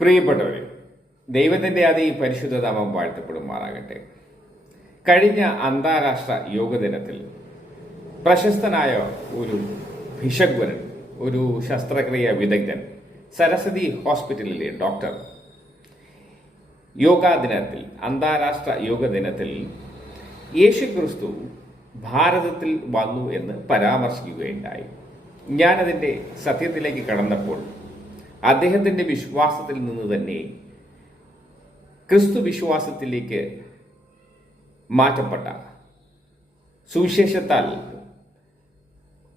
പ്രിയപ്പെട്ടവരെ, ദൈവത്തിൻ്റെ പരിശുദ്ധ നാമം വാഴ്ത്തപ്പെടുമാറാകട്ടെ. കഴിഞ്ഞ അന്താരാഷ്ട്ര യോഗ ദിനത്തിൽ പ്രശസ്തനായ ഒരു ഭിഷഗ്വരൻ, ഒരു ശസ്ത്രക്രിയ വിദഗ്ധൻ, സരസ്വതി ഹോസ്പിറ്റലിലെ ഡോക്ടർ യോഗാ ദിനത്തിൽ, അന്താരാഷ്ട്ര യോഗ ദിനത്തിൽ യേശുക്രിസ്തു ഭാരതത്തിൽ വന്നു എന്ന് പരാമർശിക്കുകയുണ്ടായി. ഞാനതിൻ്റെ സത്യത്തിലേക്ക് കടന്നപ്പോൾ അദ്ദേഹത്തിൻ്റെ വിശ്വാസത്തിൽ നിന്ന് തന്നെ ക്രിസ്തു വിശ്വാസത്തിലേക്ക് മാറ്റപ്പെട്ട, സുവിശേഷത്താൽ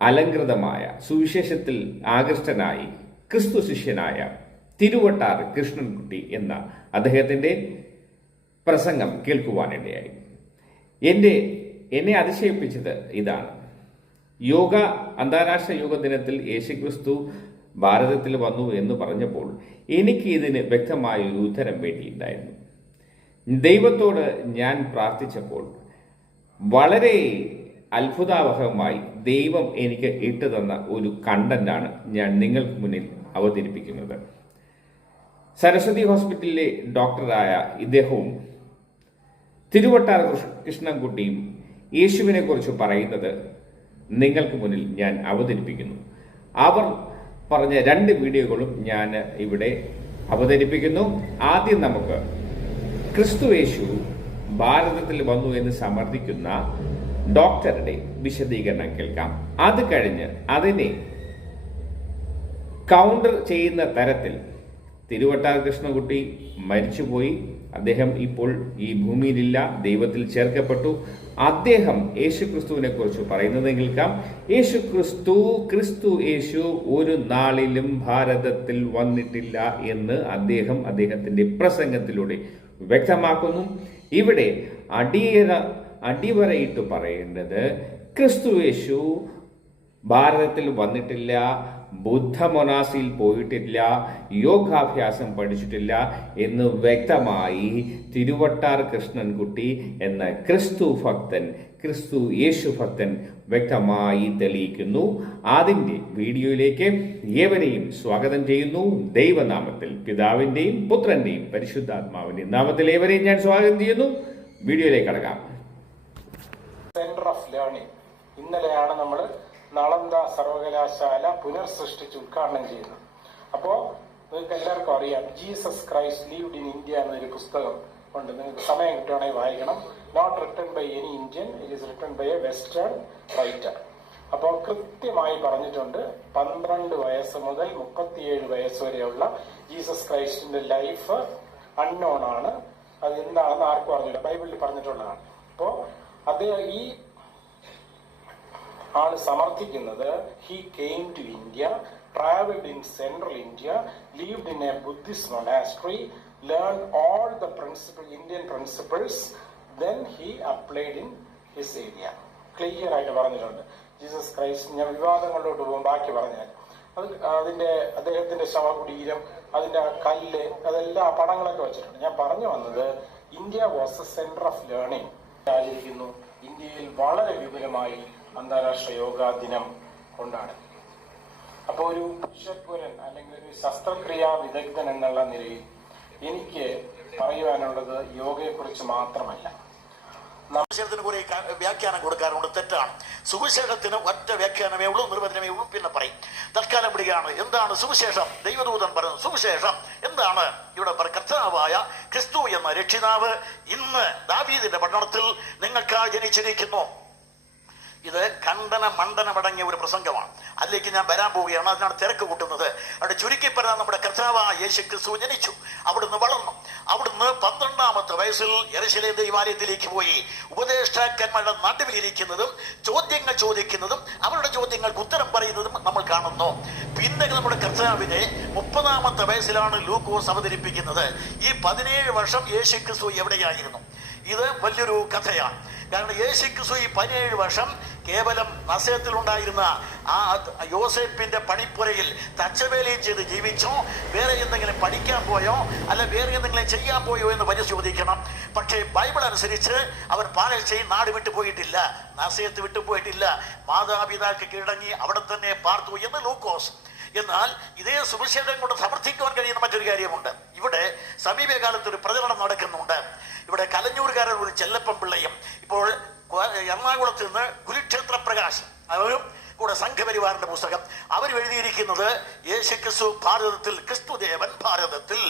അലങ്കൃതമായ, സുവിശേഷത്തിൽ ആകൃഷ്ടനായി ക്രിസ്തു ശിഷ്യനായ തിരുവട്ടാർ കൃഷ്ണൻകുട്ടി എന്ന അദ്ദേഹത്തിൻ്റെ പ്രസംഗം കേൾക്കുവാനിടയായി. എന്നെ അതിശയിപ്പിച്ചത് ഇതാണ്. അന്താരാഷ്ട്ര യോഗ ദിനത്തിൽ യേശുക്രിസ്തു ഭാരതത്തിൽ വന്നു എന്ന് പറഞ്ഞപ്പോൾ എനിക്ക് ഇതിന് വ്യക്തമായ ഒരു ഉത്തരം വേണ്ടിയിട്ടുണ്ടായിരുന്നു. ദൈവത്തോട് ഞാൻ പ്രാർത്ഥിച്ചപ്പോൾ വളരെ അത്ഭുതാവഹമായി ദൈവം എനിക്ക് ഇട്ടു തന്ന ഒരു കണ്ടന്റാണ് ഞാൻ നിങ്ങൾക്ക് മുന്നിൽ അവതരിപ്പിക്കുന്നത്. സരസ്വതി ഹോസ്പിറ്റലിലെ ഡോക്ടറായ ഇദ്ദേഹവും തിരുവട്ടാർ കൃഷ്ണൻകുട്ടിയും യേശുവിനെ കുറിച്ച് പറയുന്നത് നിങ്ങൾക്ക് മുന്നിൽ ഞാൻ അവതരിപ്പിക്കുന്നു. അവർ പറഞ്ഞ 2 വീഡിയോകളും ഞാൻ ഇവിടെ അവതരിപ്പിക്കുന്നു. ആദ്യം നമുക്ക് ക്രിസ്തു യേശു ഭാരതത്തിൽ വന്നു എന്ന് സമർത്ഥിക്കുന്ന ഡോക്ടറുടെ വിശദീകരണം കേൾക്കാം. അത് കഴിഞ്ഞ് അതിനെ കൗണ്ടർ ചെയ്യുന്ന തരത്തിൽ തിരുവട്ടാർ കൃഷ്ണൻകുട്ടി മരിച്ചുപോയി, അദ്ദേഹം ഇപ്പോൾ ഈ ഭൂമിയിലില്ല, ദൈവത്തിൽ ചേർക്കപ്പെട്ടു. അദ്ദേഹം യേശുക്രിസ്തുവിനെ കുറിച്ച് പറയുന്നത് കേൾക്കാം. ക്രിസ്തു യേശു ഒരു നാളിലും ഭാരതത്തിൽ വന്നിട്ടില്ല എന്ന് അദ്ദേഹത്തിന്റെ പ്രസംഗത്തിലൂടെ വ്യക്തമാക്കുന്നു. ഇവിടെ അടിവരയിട്ട് പറയേണ്ടത് ക്രിസ്തു യേശു ഭാരതത്തിൽ വന്നിട്ടില്ല, ബുദ്ധമൊനാസിൽ പോയിട്ടില്ല, യോഗാഭ്യാസം പഠിച്ചിട്ടില്ല എന്ന് വ്യക്തമായി തിരുവട്ടാർ കൃഷ്ണൻകുട്ടി എന്ന ക്രിസ്തു യേശു ഭക്തൻ വ്യക്തമായി തെളിയിക്കുന്നു. അതിൻ്റെ വീഡിയോയിലേക്ക് ഏവരെയും സ്വാഗതം ചെയ്യുന്നു. ദൈവനാമത്തിൽ, പിതാവിൻ്റെയും പുത്രൻ്റെയും പരിശുദ്ധാത്മാവിൻ്റെയും നാമത്തിൽ ഏവരെയും ഞാൻ സ്വാഗതം ചെയ്യുന്നു. വീഡിയോയിലേക്ക് കടക്കാം. സെന്റർ ഓഫ് ലേണിംഗ് ഇന്നലെയാണ് നമ്മൾ നളന്ദ സർവകലാശാല പുനർസൃഷ്ടിച്ച് ഉദ്ഘാടനം ചെയ്യുന്നത്. അപ്പോൾ നിങ്ങൾക്ക് എല്ലാവർക്കും അറിയാം, Jesus Christ lived in India എന്നൊരു പുസ്തകം ഉണ്ട്. നിങ്ങൾക്ക് സമയം കിട്ടുകയാണെങ്കിൽ വായിക്കണം. Not written by any Indian, it is written by a western writer. അപ്പോൾ കൃത്യമായി പറഞ്ഞിട്ടുണ്ട് 12 വയസ്സ് മുതൽ 37 വയസ്സ് വരെയുള്ള ജീസസ് ക്രൈസ്റ്റിന്റെ ലൈഫ് അൺനോൺ ആണ്. അത് എന്താണെന്ന് ആർക്കും അറിഞ്ഞില്ല, ബൈബിളിൽ പറഞ്ഞിട്ടുള്ളതാണ്. അപ്പോൾ അദ്ദേഹം ഈ ആണ് സമർത്ഥിക്കുന്നത്. He came to India, traveled in central India, lived in a Buddhist monastery, learned all the Indian principles, then he applied in his area. Clear ആയിട്ട് പറഞ്ഞിട്ടുണ്ട്. ജീസസ് ക്രൈസ്റ്റ്, ഞാൻ വിവാദങ്ങളിലോട്ട് പോകും, ബാക്കി പറഞ്ഞാൽ അദ്ദേഹത്തിന്റെ ശവകുടീരം, അതിന്റെ കല്ല്, അതെല്ലാം പടങ്ങളൊക്കെ വെച്ചിട്ടുണ്ട്. ഞാൻ പറഞ്ഞു വന്നത്, India was A centre of learning ആചരിക്കുന്നു. ഇന്ത്യയിൽ വളരെ വിപുലമായി അന്താരാഷ്ട്ര യോഗാ ദിനം കൊണ്ടാണ്. അപ്പോൾ ഒരു ഭിഷഗ്വരൻ അല്ലെങ്കിൽ ഒരു ശസ്ത്രക്രിയാ വിദഗ്ധൻ എന്നുള്ള നിലയിൽ എനിക്ക് പറയുവാനുള്ളത് യോഗയെക്കുറിച്ച് മാത്രമല്ല. സുവിശേഷത്തിന് കുറെ വ്യാഖ്യാനം കൊടുക്കാറുണ്ട്, തെറ്റാണ്. സുവിശേഷത്തിന് ഒറ്റ വ്യാഖ്യാനമേ ഉള്ളൂ, നിർവചനമേ ഉള്ളൂ, പിന്നെ പറയും. തൽക്കാലം വിടുകയാണ്. എന്താണ് സുവിശേഷം? ദൈവദൂതൻ പറയുന്നു സുവിശേഷം എന്താണ്? ഇവിടെ കർത്താവായ ക്രിസ്തു എന്ന രക്ഷിതാവ് ഇന്ന് ദാവീദിന്റെ പട്ടണത്തിൽ നിങ്ങൾക്കായി ജനിച്ചിരിക്കുന്നു. ഇത് മണ്ഡനമടങ്ങിയ ഒരു പ്രസംഗമാണ്. അതിലേക്ക് ഞാൻ വരാൻ പോവുകയാണ്. അതിനാണ് തിരക്ക് കൂട്ടുന്നത്. അവിടെ ചുരുക്കി പറഞ്ഞാൽ നമ്മുടെ കർത്താവായ യേശു ക്രിസ്തു ജനിച്ചു, അവിടുന്ന് വളർന്നു. അവിടുന്ന് 12ാമത്തെ വയസ്സിൽ യെരൂശലേം ദൈവാലയത്തിലേക്ക് പോയി ഉപദേഷ്ടാക്കന്മാരുടെ നടുവിലിരിക്കുന്നതും ചോദ്യങ്ങൾ ചോദിക്കുന്നതും അവരുടെ ചോദ്യങ്ങൾക്ക് ഉത്തരം പറയുന്നതും നമ്മൾ കാണുന്നു. പിന്നെ നമ്മുടെ കർത്താവിനെ 30ാമത്തെ വയസ്സിലാണ് ലൂക്കോസ് അവതരിപ്പിക്കുന്നത്. ഈ 17 വർഷം യേശു ക്രിസ്തു എവിടെയായിരുന്നു? ഇത് വലിയൊരു കഥയാണ്. കാരണം യേശു ക്രിസ്തു ഈ 17 വർഷം കേവലം നസറത്തിലുണ്ടായിരുന്ന ആ യോസേപ്പിന്റെ പണിപ്പുരയിൽ തച്ചവേലയും ചെയ്ത് ജീവിച്ചോ, വേറെ എന്തെങ്കിലും പഠിക്കാൻ പോയോ, അല്ല വേറെ എന്തെങ്കിലും ചെയ്യാൻ പോയോ എന്ന് പരിശോധിക്കണം. പക്ഷേ ബൈബിൾ അനുസരിച്ച് അവൻ പാലസ്തീൻ നാട് വിട്ടുപോയിട്ടില്ല, നസറത്ത് വിട്ടുപോയിട്ടില്ല, മാതാപിതാക്ക് കീഴടങ്ങി അവിടെ തന്നെ പാർത്തു എന്ന് ലൂക്കോസ്. എന്നാൽ ഇതേ സുവിശേഷം കൊണ്ട് സമർത്ഥിക്കുവാൻ കഴിയുന്ന മറ്റൊരു കാര്യമുണ്ട്. സമീപകാലത്ത് ഒരു പ്രചരണം നടക്കുന്നുണ്ട്. ഇവിടെ കലഞ്ഞൂർകാരൻ ഒരു ചെല്ലപ്പൻ പിള്ളയും ഇപ്പോൾ എറണാകുളത്ത് നിന്ന് കുരുക്ഷേത്ര പ്രകാശ് അവരും കൂടെ സംഘപരിവാറിന്റെ പുസ്തകം അവർ എഴുതിയിരിക്കുന്നത് യേശുക്രിസ്തു ഭാരതത്തിൽ, ക്രിസ്തുദേവൻ ഭാരതത്തിൽ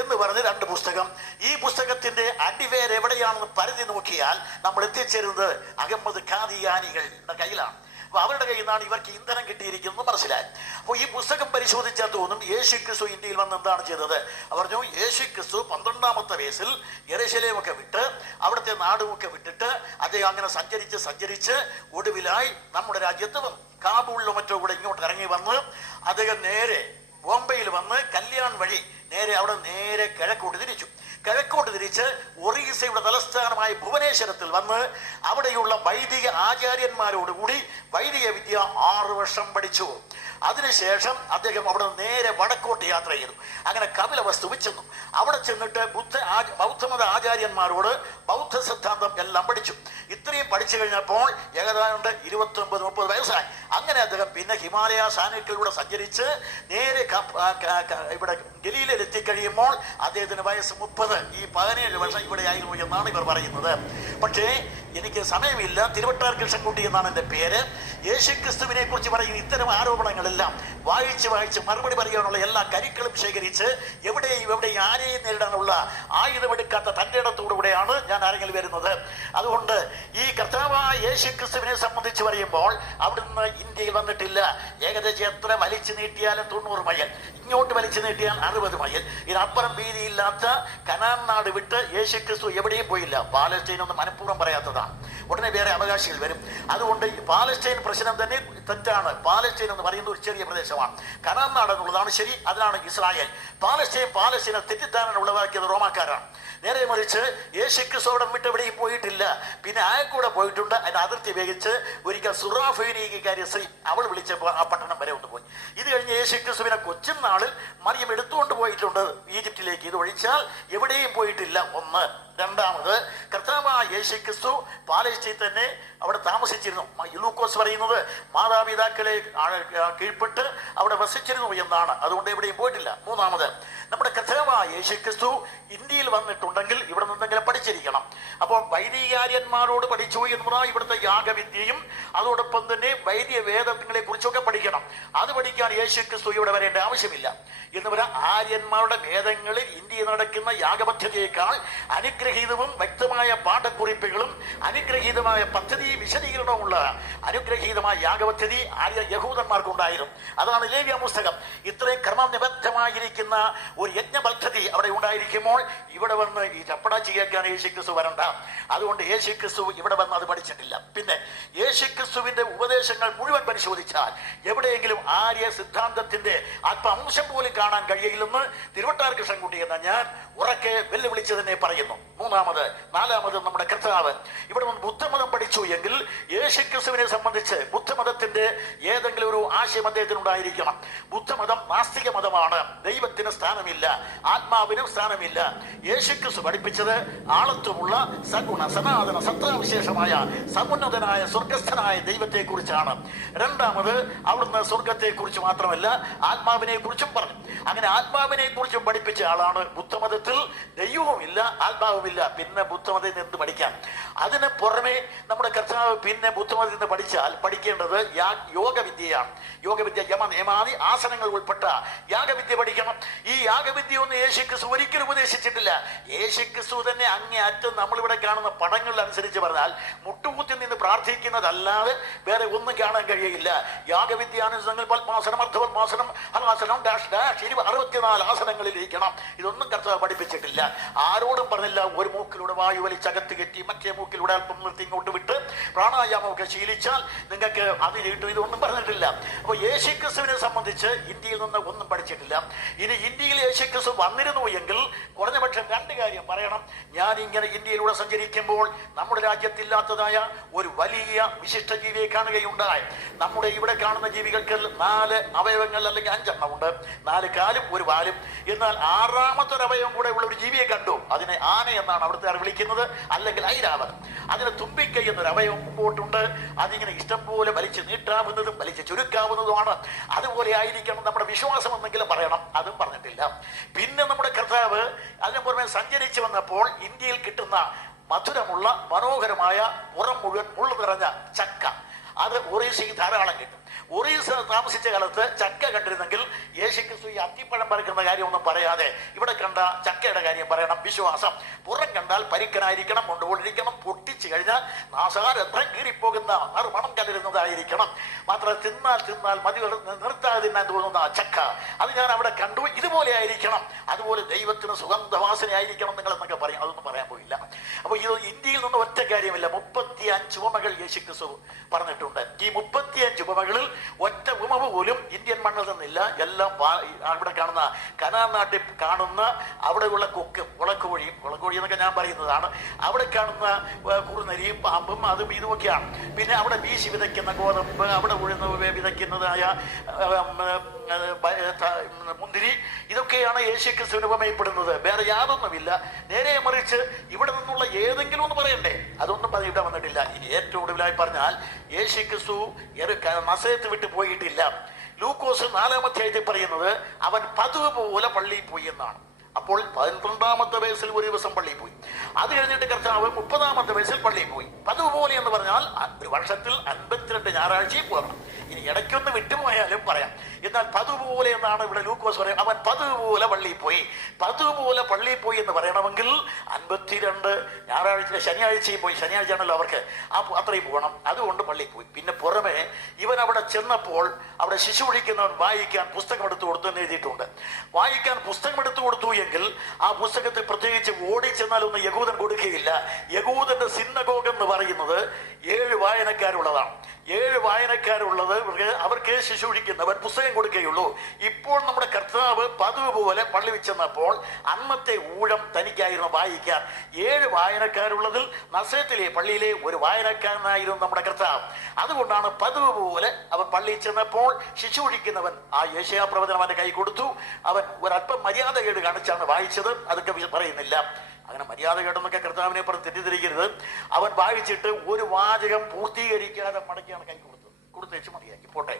എന്ന് പറഞ്ഞ് 2 പുസ്തകം. ഈ പുസ്തകത്തിന്റെ അടിവേര് എവിടെയാണെന്ന് പരിധി നോക്കിയാൽ നമ്മൾ എത്തിച്ചേരുന്നത് അഹമ്മദ് ഖാദിയാനികളുടെ കയ്യിലാണ്. അപ്പൊ അവരുടെ കയ്യിൽ നിന്നാണ് ഇവർക്ക് ഇന്ധനം കിട്ടിയിരിക്കുന്നത് മനസ്സിലായി. അപ്പോൾ ഈ പുസ്തകം പരിശോധിച്ചാൽ തോന്നും യേശുക്രിസ്തു ഇന്ത്യയിൽ വന്ന് എന്താണ് ചെയ്തത്. പറഞ്ഞു യേശുക്രിസ്തു 12ാമത്തെ വയസ്സിൽ യെരൂശലേമൊക്കെ വിട്ട് അവിടുത്തെ നാടുമൊക്കെ വിട്ടിട്ട് അദ്ദേഹം അങ്ങനെ സഞ്ചരിച്ച് ഒടുവിലായി നമ്മുടെ രാജ്യത്ത് വന്നു. കാബൂളിലോ മറ്റോ കൂടെ ഇങ്ങോട്ട് ഇറങ്ങി വന്ന് അദ്ദേഹം നേരെ ബോംബെയിൽ വന്ന് കല്യാൺ വഴി നേരെ കിഴക്കോട്ട് തിരിച്ച് ഒറീസയുടെ തലസ്ഥാനമായ ഭുവനേശ്വരത്തിൽ വന്ന് അവിടെയുള്ള വൈദിക ആചാര്യന്മാരോടുകൂടി വൈദിക വിദ്യ 6 വർഷം പഠിച്ചു. അതിനുശേഷം അദ്ദേഹം അവിടെ നേരെ വടക്കോട്ട് യാത്ര ചെയ്തു. അങ്ങനെ കപിലവസ്തു ചെന്നു. അവിടെ ചെന്നിട്ട് ബൗദ്ധമത ആചാര്യന്മാരോട് ബൗദ്ധ സിദ്ധാന്തം എല്ലാം പഠിച്ചു. ഇത്രയും പഠിച്ചു കഴിഞ്ഞപ്പോൾ ഏകദേശം 29-30 വയസ്സായി. അങ്ങനെ അദ്ദേഹം പിന്നെ ഹിമാലയ സാനുക്കളിലൂടെ സഞ്ചരിച്ച് നേരെ ഇവിടെ ഗലീലയിൽ എത്തിക്കഴിയുമ്പോൾ അദ്ദേഹത്തിന് വയസ്സ് 30. ഈ 17 വർഷം ഇവിടെ ആയിരുന്നു എന്നാണ് ഇവർ പറയുന്നത്. പക്ഷേ എനിക്ക് സമയമില്ല. തിരുവട്ടാർ കൃഷ്ണൻകുട്ടി എന്നാണ് എൻ്റെ പേര്. യേശുക്രിസ്തുവിനെ കുറിച്ച് പറയുന്ന ഇത്തരം ആരോപണങ്ങളെല്ലാം വായിച്ച് മറുപടി പറയാനുള്ള എല്ലാ കരുക്കളും ശേഖരിച്ച് എവിടെയും ആരെയും നേരിടാനുള്ള ആയുധമെടുക്കാത്ത തൻ്റെ ഇടത്തോടുകൂടെയാണ് ഞാൻ ആരെങ്കിലും വരുന്നത്. അതുകൊണ്ട് ഈ കർത്താവായ യേശുക്രിസ്തുവിനെ സംബന്ധിച്ച് പറയുമ്പോൾ അവിടുന്ന് ഇന്ത്യയിൽ വന്നിട്ടില്ല. ഏകദേശം എത്ര വലിച്ചു നീട്ടിയാലും 90 മൈൽ, ഇങ്ങോട്ട് വലിച്ചു നീട്ടിയാൽ 60 മൈൽ. ഇതിനപ്പുറം വീതിയില്ലാത്ത കനാൻ നാട് വിട്ട് യേശുക്രിസ്തു എവിടെയും പോയില്ല. പാലസ്തീൻ ഒന്ന് മനഃപൂർവ്വം പറയാത്തതാണ്. ഉടനെ വേറെ അവകാശികൾ വരും. അതുകൊണ്ട് ഈ പാലസ്തീൻ പ്രശ്നം തന്നെ തെറ്റാണ്. പാലസ്തീൻ എന്ന് പറയുന്ന ഒരു ചെറിയ പ്രദേശമാണ്. കനാൻ നാട് എന്നുള്ളതാണ് ശരി, അതിനാണ് ഇസ്രായേൽ. പാലസ്തീനെ തെറ്റിദ്ധാരണ ഉളവാക്കിയത് റോമാക്കാരാണ്. നേരെ മറിച്ച് യേശുക്രിസ്തു അവിടെ വിട്ട് എവിടെയും പോയിട്ടില്ല. പിന്നെ ആയക്കൂടെ പോയിട്ടുണ്ട്. അതിന്റെ അതിർത്തി വേഗിച്ച് ഒരിക്കൽ സുറാഫേനിക്കാരി സ്ത്രീ അവൾ വിളിച്ച ആ പട്ടണം വരെ ഒന്ന് പോയി. ഇത് കഴിഞ്ഞ് യേശുക്രിസ്തുവിനെ കൊച്ചുനാളിൽ മറിയം എടുത്തുകൊണ്ട് പോയിട്ടുണ്ട് ഈജിപ്തിലേക്ക്. ഇത് ഒഴിച്ചാൽ എവിടെയും പോയിട്ടില്ല. ഒന്ന്. രണ്ടാമത് കർത്താവായ യേശുക്രിസ്തു പാലസ്തീൻ തന്നെ അവിടെ താമസിച്ചിരുന്നു. ലൂക്കോസ് പറയുന്നത് മാതാപിതാക്കളെ കീഴ്പ്പെട്ട് അവിടെ വസിച്ചിരുന്നു എന്നാണ്. അതുകൊണ്ട് എവിടെയും പോയിട്ടില്ല. മൂന്നാമത് നമ്മുടെ കർത്താവായ യേശുക്രിസ്തു ഇന്ത്യയിൽ വന്നിട്ടുണ്ടെങ്കിൽ ഇവിടെ നിന്നെങ്കിലും പഠിച്ചിരിക്കണം. അപ്പോൾ വൈദികാര്യന്മാരോട് പഠിച്ചു എന്ന് പറഞ്ഞാൽ ഇവിടുത്തെ യാഗവിദ്യയും അതോടൊപ്പം തന്നെ വൈദ്യ വേദങ്ങളെ കുറിച്ചൊക്കെ പഠിക്കണം. അത് പഠിക്കാൻ യേശുക്രിസ്തു ഇവിടെ വരേണ്ട ആവശ്യമില്ല. എന്ന് പറഞ്ഞാൽ ആര്യന്മാരുടെ വേദങ്ങളിൽ ഇന്ത്യയിൽ നടക്കുന്ന യാഗപദ്ധതിയേക്കാൾ അനുഗ്രഹീതവും വ്യക്തമായ പാഠക്കുറിപ്പുകളും അനുഗ്രഹീതമായ പദ്ധതി വിശദീകരണമുള്ള അനുഗ്രഹീതമായ യാഗപദ്ധതി യഹൂദന്മാർക്കുണ്ടായിരുന്നു. അതാണ് ലേവ്യ പുസ്തകം. ഇത്രയും ക്രമനിബദ്ധമായിരിക്കുന്ന ഒരു യജ്ഞ പദ്ധതി അവിടെ ഉണ്ടായിരിക്കുമ്പോൾ ഇവിടെ വന്ന് ഈ ചപ്പടാച്ചി കേൾക്കാൻ യേശുക്രിസ്തു വരണ്ട. അതുകൊണ്ട് യേശുക്രിസ്തു ഇവിടെ വന്ന് അത് പഠിച്ചിട്ടില്ല. പിന്നെ യേശുക്രിസ്തുവിന്റെ ഉപദേശങ്ങൾ മുഴുവൻ പരിശോധിച്ചാൽ എവിടെയെങ്കിലും ആര്യ സിദ്ധാന്തത്തിന്റെ അല്പംശം പോലും കാണാൻ കഴിയില്ലെന്ന് തിരുവട്ടാർ കൃഷ്ണൻകുട്ടി എന്ന ഞാൻ ഉറക്കെ വെല്ലുവിളിച്ച് തന്നെ പറയുന്നു. നാലാമത് നമ്മുടെ കർത്താവ് ഇവിടെ നിന്ന് ബുദ്ധമതം പഠിച്ചു എങ്കിൽ യേശുക്രിസ്തുവിനെ സംബന്ധിച്ച് ബുദ്ധമതത്തിന്റെ ഏതെങ്കിലും ഒരു ആശയം അദ്ദേഹത്തിന് ഉണ്ടായിരിക്കണം. ബുദ്ധമതം നാസ്തിക മതമാണ്. ദൈവത്തിന് സ്ഥാനമില്ല, ആത്മാവിനും സ്ഥാനമില്ല. യേശുക്രിസ്തു പഠിപ്പിച്ചത് ആളത്വമുള്ള സഗുണ സനാതന സത്താവിശേഷമായ സമുന്നതനായ സ്വർഗസ്ഥനായ ദൈവത്തെ കുറിച്ചാണ്. രണ്ടാമത് അവിടുന്ന് സ്വർഗത്തെ കുറിച്ച് മാത്രമല്ല ആത്മാവിനെ കുറിച്ചും പറഞ്ഞു. അങ്ങനെ ആത്മാവിനെ കുറിച്ചും പഠിപ്പിച്ച ആളാണ്. ബുദ്ധമതത്തിൽ ദൈവവുമില്ല, ആത്മാവുമില്ല. പിന്നെ ബുദ്ധമതത്തിൽ നിന്ന് എന്ത് പഠിക്കാം? അതിന് പുറമെ നമ്മുടെ കർത്താവ് പിന്നെ ബുദ്ധമതത്തിൽ നിന്ന് പഠിക്കേണ്ടത് യോഗവിദ്യയാണ്. യോഗവിദ്യ യമ നിയമാദി ആസനങ്ങൾ ഉൾപ്പെട്ട യാഗവിദ്യ പഠിക്കണം. ഈ യാഗവിദ്യ ഒന്നും യേശുക്രിസ്തു ഒരിക്കലും ഉപദേശിച്ചിട്ടില്ല. യേശുക്രിസ്തു തന്നെ അങ്ങേയറ്റം നമ്മളിവിടെ കാണുന്ന പടങ്ങളിലനുസരിച്ച് പറഞ്ഞാൽ മുട്ടുകുത്തി നിന്ന് പ്രാർത്ഥിക്കുന്നതല്ലാതെ വേറെ ഒന്നും കാണാൻ കഴിയില്ല. യാഗവിദ്യാനുസരണങ്ങൾ പത്മാസനം, അർദ്ധപത്മാസനം, ഹലാസനം, ഡാഷ് ഡാഷ് 64 ആസനങ്ങളിൽ ഇരിക്കണം. ഇതൊന്നും കർത്താവ് പഠിപ്പിച്ചിട്ടില്ല. ആരോടും പറഞ്ഞില്ല ഒരു മൂക്കിലൂടെ വായു വലിച്ചകത്ത് കെറ്റി മറ്റേ മൂക്കിലൂടെ അല്പം നിർത്തി ഇങ്ങോട്ട് വിട്ട് പ്രാണായാമമൊക്കെ ശീലിച്ചാൽ നിങ്ങൾക്ക് അത് കിട്ടും. ഇതൊന്നും പറഞ്ഞിട്ടില്ല. അപ്പോൾ യേശുക്രിസ്തുവിനെ സംബന്ധിച്ച് ഇന്ത്യയിൽ നിന്ന് ഒന്നും പഠിച്ചിട്ടില്ല. ഇനി ഇന്ത്യയിൽ യേശുക്രിസ്തു വന്നിരുന്നു എങ്കിൽ കുറഞ്ഞപക്ഷം 2 കാര്യം പറയണം. ഞാൻ ഇങ്ങനെ ഇന്ത്യയിലൂടെ സഞ്ചരിക്കുമ്പോൾ നമ്മുടെ രാജ്യത്തില്ലാത്തതായ ഒരു വലിയ വിശിഷ്ട ജീവിയെ കാണുകയുണ്ടായി. നമ്മുടെ ഇവിടെ കാണുന്ന ജീവികൾക്ക് 4 അവയവങ്ങൾ അല്ലെങ്കിൽ 5 എണ്ണം ഉണ്ട്. 4 കാലും 1 വാലും. എന്നാൽ 6ാമത്തെ അവയവം കൂടെ ഉള്ള ഒരു ജീവിയെ കണ്ടു. അതിനെ ആന എന്നാണ് അവിടുത്തെ വിളിക്കുന്നത്, അല്ലെങ്കിൽ ഐരാവതം. അതിന് തുമ്പിക്കൈ എന്നൊരു അവയവം മുമ്പോട്ടുണ്ട്. അതിങ്ങനെ ഇഷ്ടം പോലെ വലിച്ചു നീട്ടാവുന്നതും വലിച്ചു ചുരുക്കാവുന്നതുമാണ്. അതുപോലെ ആയിരിക്കണം നമ്മുടെ വിശ്വാസം എന്നെങ്കിലും പറയണം. അതും പറഞ്ഞിട്ടില്ല. പിന്നെ നമ്മുടെ കർത്താവ് അതിനു പുറമെ സഞ്ചരിച്ചു വന്നപ്പോൾ ഇന്ത്യയിൽ കിട്ടുന്ന മധുരമുള്ള മനോഹരമായ പുറം മുഴുവൻ മുള്ളു നിറഞ്ഞ ചക്ക, അത് ഒറീസയിൽ ധാരാളം കിട്ടും. ഒറീസ താമസിച്ച കാലത്ത് ചക്ക കണ്ടിരുന്നെങ്കിൽ യേശുക്രിസ്തു ഈ അത്തിപ്പഴം പറിക്കുന്ന കാര്യമൊന്നും പറയാതെ ഇവിടെ കണ്ട ചക്കയുടെ കാര്യം പറയണം. വിശ്വാസം പുറം കണ്ടാൽ പരിക്കനായിരിക്കണം, കൊണ്ടുകൊണ്ടിരിക്കണം, പൊട്ടിച്ചു കഴിഞ്ഞാൽ നാസാരന്ധം കീറിപ്പോകുന്ന മണം കലരുന്നതായിരിക്കണം. മാത്രം തിന്നാൽ മതി നിർത്താതെ തിന്നാൻ തോന്നുന്ന ചക്ക, അത് ഞാൻ അവിടെ കണ്ടു. ഇതുപോലെ ആയിരിക്കണം, അതുപോലെ ദൈവത്തിന് സുഗന്ധവാസനയായിരിക്കണം നിങ്ങൾ എന്നൊക്കെ പറയും. അതൊന്നും പറയാൻ പോയില്ല. അപ്പൊ ഇത് ഇന്ത്യയിൽ നിന്ന് ഒറ്റ കാര്യമില്ല, 35 ഉപമകൾ യേശുക്രിസ്തു പറഞ്ഞിട്ടുണ്ട്. ഈ 35 ഉപമകളിൽ ഒറ്റ ഉപമ പോലും ഇന്ത്യൻ മണ്ണിൽ നിന്നില്ല. എല്ലാം അവിടെ കാണുന്ന കനാൻ നാട്ടിൽ കാണുന്ന അവിടെയുള്ള കൊക്കും ഉളക്കോഴി എന്നൊക്കെ ഞാൻ പറയുന്നതാണ്. അവിടെ കാണുന്ന കുറുനരിയും പാമ്പും അതും ഇതുമൊക്കെയാണ്. പിന്നെ അവിടെ വീശി വിതയ്ക്കുന്ന ഗോതമ്പ്, അവിടെ വിതയ്ക്കുന്നതായ മുന്തിരി, ഇതൊക്കെയാണ് യേശുക്രിസ്തുവിന് ഉപമയപ്പെടുന്നത്. വേറെ യാതൊന്നുമില്ല. നേരെ മറിച്ച് ഇവിടെ നിന്നുള്ള ഏതെങ്കിലും ഒന്ന് പറയണ്ടേ, അതൊന്നും ഇവിടെ വന്നിട്ടില്ല. ഇനി ഏറ്റവും ഒടുവിലായി പറഞ്ഞാൽ യേശുക്രിസ്തു നസറത്ത് വിട്ട് പോയിട്ടില്ല. ലൂക്കോസ് 4-ാം അധ്യായത്തിൽ പറയുന്നത് അവൻ പതിവ് പോലെ പള്ളിയിൽ പോയി എന്നാണ്. അപ്പോൾ 12-ാമത്തെ വയസ്സിൽ ഒരു ദിവസം പള്ളിയിൽ പോയി. അത് കഴിഞ്ഞിട്ട് കർത്താവ് 30-ാമത്തെ വയസ്സിൽ പള്ളിയിൽ പോയി. പതിവ് പോലെ എന്ന് പറഞ്ഞാൽ ഒരു വർഷത്തിൽ 52 ഞായറാഴ്ചയും പോകണം. ഇനി ഇടയ്ക്കൊന്ന് വിട്ടുപോയാലും പറയാം. എന്നാൽ പതിവ് പോലെ എന്നാണ് ഇവിടെ ലൂക്കോസ് പറയാം. അവൻ പതിവ് പോലെ പള്ളിയിൽ പോയി. പതിവ് പോലെ പള്ളിയിൽ പോയി എന്ന് പറയണമെങ്കിൽ 52 ഞായറാഴ്ച ശനിയാഴ്ചയും പോയി. ശനിയാഴ്ചയാണല്ലോ അവർക്ക്, അത്രയും പോകണം. അതുകൊണ്ട് പള്ളിയിൽ പോയി. പിന്നെ പുറമെ ഇവൻ അവിടെ ചെന്നപ്പോൾ അവിടെ ശിശു വിളിക്കുന്നവൻ വായിക്കാൻ പുസ്തകം എടുത്തു കൊടുത്തു എന്ന് എഴുതിയിട്ടുണ്ട്. വായിക്കാൻ പുസ്തകം എടുത്തു കൊടുത്തു എങ്കിൽ ആ പുസ്തകത്തിൽ പ്രത്യേകിച്ച് ഓടിച്ചെന്നാലൊന്നും യഹൂദൻ കൊടുക്കുകയില്ല. യഹൂദന്റെ സിന്നഗോഗ് എന്ന് പറയുന്നത് 7 വായനക്കാരുള്ളതാണ്. 7 വായനക്കാരുള്ളത് അവർക്ക് ശിശു വിളിക്കുന്നവൻ പുസ്തകം കൊടുക്കുകയുള്ളൂ. ഇപ്പോൾ നമ്മുടെ കർത്താവ് പതിവ് പോലെ പള്ളി വെച്ചെന്നപ്പോൾ അന്നത്തെ ഊഴം തനിക്കായിരുന്നു വായിക്കാൻ. 7 വായനക്കാരുള്ളതിൽ നസറത്തിലെ പള്ളിയിലെ ഒരു വായനക്കാരനായിരുന്നു നമ്മുടെ കർത്താവ്. അതുകൊണ്ടാണ് പതിവ് പോലെ അവൻ പള്ളിയിൽ ചെന്നപ്പോൾ ശിശു വിളിക്കുന്നവൻ ആ യേശയ്യാ പ്രവചനം അവന്റെ കൈ കൊടുത്തു. അവൻ ഒരല്പം മര്യാദകേട് കാണിച്ചാണ് വായിച്ചത്. അതൊക്കെ പറയുന്നില്ല. അങ്ങനെ മര്യാദ കേട്ടെന്നൊക്കെ കർത്താവിനെ പറഞ്ഞ് തെറ്റിദ്ധരിക്കരുത്. അവൻ വായിച്ചിട്ട് ഒരു വാചകം പൂർത്തീകരിക്കാതെ മടക്കിയാണ് കൈ കൊടുത്തേച്ച് മതിയാക്കി പോട്ടെ,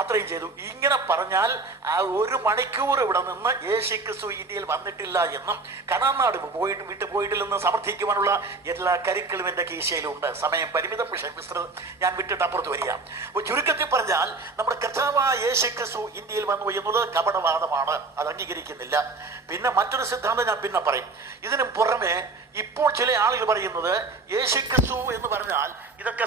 അത്രയും ചെയ്തു. ഇങ്ങനെ പറഞ്ഞാൽ ആ 1 മണിക്കൂർ ഇവിടെ നിന്ന് യേശുക്രിസ്തു ഇന്ത്യയിൽ വന്നിട്ടില്ല എന്നും കനാൻ നാട് വിട്ടു പോയിട്ടില്ലെന്ന് സമർത്ഥിക്കുവാനുള്ള എല്ലാ കരുക്കളും എൻ്റെ കീശയിലുണ്ട്. സമയം പരിമിതം, വിസ്തൃതം ഞാൻ വിട്ടിട്ട് അപ്പുറത്ത് വരിക. അപ്പോൾ ചുരുക്കത്തിൽ പറഞ്ഞാൽ നമ്മുടെ കർത്താവായ യേശുക്രിസ്തു ഇന്ത്യയിൽ വന്നു എന്നുള്ളത് കപടവാദമാണ്, അത് അംഗീകരിക്കുന്നില്ല. പിന്നെ മറ്റൊരു സിദ്ധാന്തം ഞാൻ പിന്നെ പറയും. ഇതിന് പുറമെ ഇപ്പോൾ ചില ആളുകൾ പറയുന്നത് യേശുക്രിസ്തു എന്ന് പറഞ്ഞാൽ ഇതൊക്കെ